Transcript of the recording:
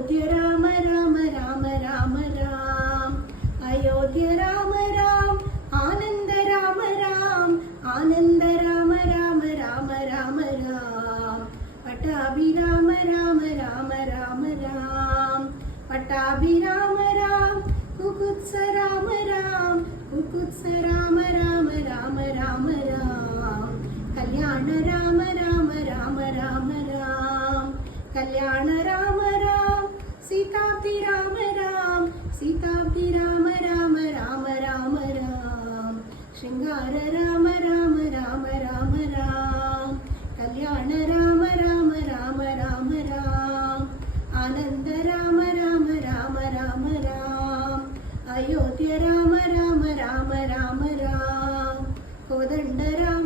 Ayodhya Ram Ram Ram Ram Ram, Ayodhya Ram Ram, Anand Ram Ram, Anand Ram Ram Ram Ram Ram, पटाभिराम Ram Ram Ram Ram, पटाभिराम Ram, कुकुत्स Ram Ram, कुकुत्स Ram Ram Ram Ram Ram, Kalyan Ram Ram Ram Ram Ram, Kalyan Ram Ram, सीताब्दी Ram Ram, सीताब्दी Ram Ram Ram Ram Ram, Shringar Ram Ram Ram Ram Ram, Kalyan Ram Ram Ram Ram Ram, Anand Ram Ram Ram Ram Ram, Ayodhya Ram Ram Ram Ram Ram, Kodanda Ram